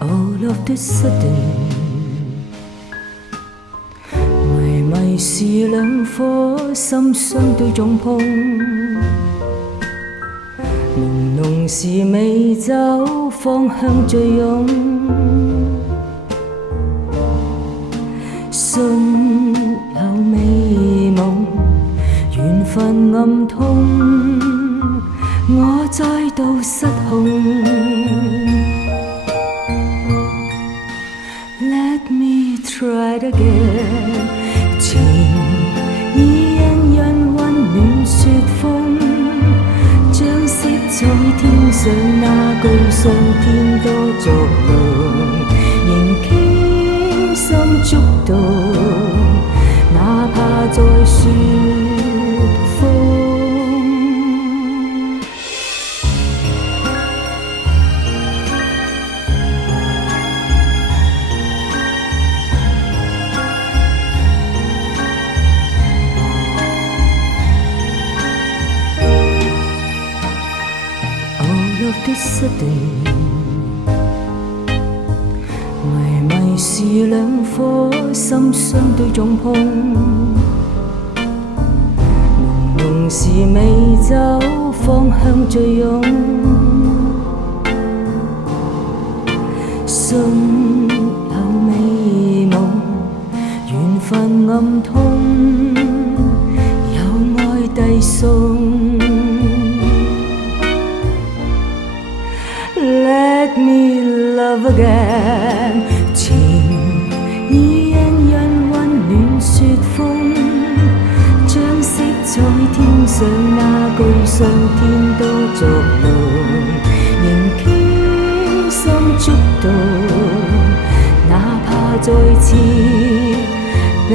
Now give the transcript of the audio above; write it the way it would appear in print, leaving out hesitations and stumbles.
All of the sudden， 迷迷是兩顆心相對撞碰，朦朧是未找方向最勇，信有美夢，緣分暗痛，我再度失控。Let me try it again， 情已印印溫暖雪風，將色在天上那句上天多作弄，仍傾心觸動，哪怕在雪風。All of the sudden， 迷迷是兩顆心相對撞碰，朦朧是未找方向最勇，信有美夢，緣分暗痛，有愛遞送。Let me love again， 情已印印溫暖雪風，將色在天上那句上天多作弄，仍傾心觸動，哪怕再次被